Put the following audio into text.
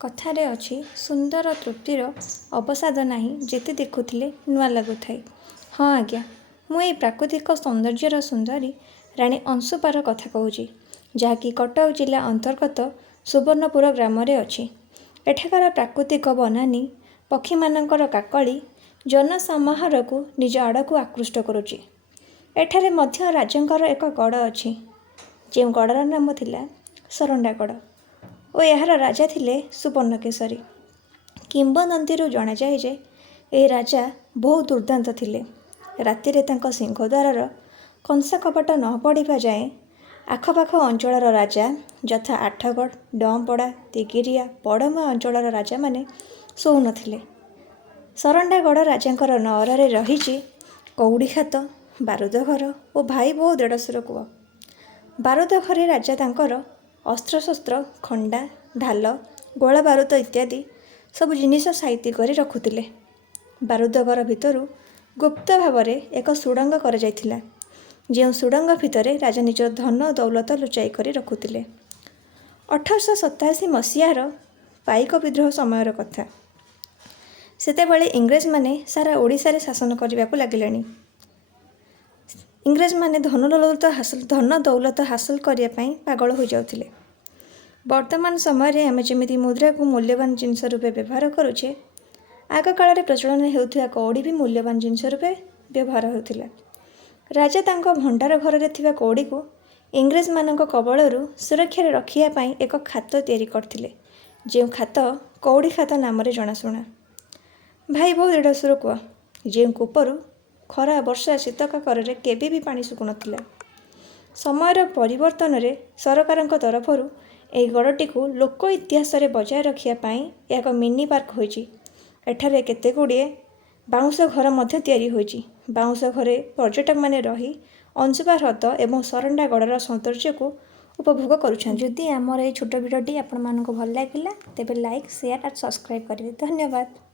କଥାରେ ଅଛି ସୁନ୍ଦର ତୃପ୍ତିର ଅବସାଦ ନାହିଁ ଯେତେ ଦେଖୁଥିଲେ ନୂଆ ଲାଗୁଥାଏ। ହଁ ଆଜ୍ଞା, ମୁଁ ଏଇ ପ୍ରାକୃତିକ ସୌନ୍ଦର୍ଯ୍ୟର ସୁନ୍ଦରୀ ରାଣୀ ଅଂଶୁପାର କଥା କହୁଛି, ଯାହାକି କଟକ ଜିଲ୍ଲା ଅନ୍ତର୍ଗତ ସୁବର୍ଣ୍ଣପୁର ଗ୍ରାମରେ ଅଛି। ଏଠାକାର ପ୍ରାକୃତିକ ବନାନୀ ପକ୍ଷୀମାନଙ୍କର କାକଳି ଜନସମାହାରକୁ ନିଜ ଆଡ଼କୁ ଆକୃଷ୍ଟ କରୁଛି। ଏଠାରେ ମଧ୍ୟ ରାଜାଙ୍କର ଏକ ଗଡ଼ ଅଛି, ଯେଉଁ ଗଡ଼ର ନାମ ଥିଲା ସରଣ୍ଡାଗଡ଼ ଓ ଏହାର ରାଜା ଥିଲେ ସୁବର୍ଣ୍ଣକେଶରୀ। କିମ୍ବଦନ୍ତୀରୁ ଜଣାଯାଏ ଯେ ଏହି ରାଜା ବହୁ ଦୁର୍ଦ୍ଦାନ୍ତ ଥିଲେ। ରାତିରେ ତାଙ୍କ ସିଂହଦ୍ୱାରର କଂସା କବାଟ ନ ପଡ଼ିବା ଯାଏଁ ଆଖପାଖ ଅଞ୍ଚଳର ରାଜା ଯଥା ଆଠଗଡ଼, ଡଅଁପଡ଼ା, ତିଗିରିଆ, ବଡ଼ମା ଅଞ୍ଚଳର ରାଜାମାନେ ଶୋଉନଥିଲେ। ସରଣ୍ଡାଗଡ଼ ରାଜାଙ୍କର ନଅରରେ ରହିଛି କଉଡ଼ି ଖାତ, ବାରୁଦ ଘର ଓ ଭାଇ ବୋହୂ ଦେଢ଼ଶୁର କୂଅ। ବାରୁଦ ଘରେ ରାଜା ତାଙ୍କର ଅସ୍ତ୍ରଶସ୍ତ୍ର, ଖଣ୍ଡା, ଢାଲ, ଗୋଳା ବାରୁଦ ଇତ୍ୟାଦି ସବୁ ଜିନିଷ ସାଇତି କରି ରଖୁଥିଲେ। ବାରୁଦ ଘର ଭିତରୁ ଗୁପ୍ତ ଭାବରେ ଏକ ସୁଡ଼ଙ୍ଗ କରାଯାଇଥିଲା, ଯେଉଁ ସୁଡ଼ଙ୍ଗ ଭିତରେ ରାଜା ନିଜର ଧନ ଦୌଲତ ଲୁଚାଇ କରି ରଖୁଥିଲେ। 1887 ମସିହାର ପାଇକ ବିଦ୍ରୋହ ସମୟର କଥା। ସେତେବେଳେ ଇଂରେଜମାନେ ସାରା ଓଡ଼ିଶାରେ ଶାସନ କରିବାକୁ ଲାଗିଲେଣି। ଇଂରେଜମାନେ ଧନ ଦୌଲତ ହାସଲ କରିବା ପାଇଁ ପାଗଳ ହୋଇଯାଉଥିଲେ। ବର୍ତ୍ତମାନ ସମୟରେ ଆମେ ଯେମିତି ମୁଦ୍ରାକୁ ମୂଲ୍ୟବାନ ଜିନିଷ ରୂପେ ବ୍ୟବହାର କରୁଛେ, ଆଗକାଳରେ ପ୍ରଚଳନ ହେଉଥିବା କଉଡ଼ି ବି ମୂଲ୍ୟବାନ ଜିନିଷ ରୂପେ ବ୍ୟବହାର ହେଉଥିଲା। ରାଜା ତାଙ୍କ ଭଣ୍ଡାର ଘରରେ ଥିବା କଉଡ଼ିକୁ ଇଂରେଜମାନଙ୍କ କବଳରୁ ସୁରକ୍ଷାରେ ରଖିବା ପାଇଁ ଏକ ଖାତ ତିଆରି କରିଥିଲେ, ଯେଉଁ ଖାତ କଉଡ଼ି ଖାତ ନାମରେ ଜଣାଶୁଣା। ଭାଇ ବୋହୂ ଦେଢ଼ଶୁର କୂଅ, ଯେଉଁ କୂପରୁ ଖରା, ବର୍ଷା, ଶୀତ କାକରରେ କେବେ ବି ପାଣି ଶୁଖୁନଥିଲା। ସମୟର ପରିବର୍ତ୍ତନରେ ସରକାରଙ୍କ ତରଫରୁ ଏହି ଗଡ଼ଟିକୁ ଲୋକ ଇତିହାସରେ ବଜାୟ ରଖିବା ପାଇଁ ଏକ ମିନି ପାର୍କ ହୋଇଛି। ଏଠାରେ କେତେଗୁଡ଼ିଏ ବାଉଁଶ ଘର ମଧ୍ୟ ତିଆରି ହୋଇଛି। ବାଉଁଶ ଘରେ ପର୍ଯ୍ୟଟକମାନେ ରହି ଅଂଶୁପା ହ୍ରଦ ଏବଂ ସରଣ୍ଡାଗଡ଼ର ସୌନ୍ଦର୍ଯ୍ୟକୁ ଉପଭୋଗ କରୁଛନ୍ତି। ଯଦି ଆମର ଏହି ଛୋଟ ଭିଡ଼ିଓଟି ଆପଣମାନଙ୍କୁ ଭଲ ଲାଗିଲା ତେବେ ଲାଇକ୍, ସେୟାର ଆଉ ସବସ୍କ୍ରାଇବ୍ କରିବେ। ଧନ୍ୟବାଦ।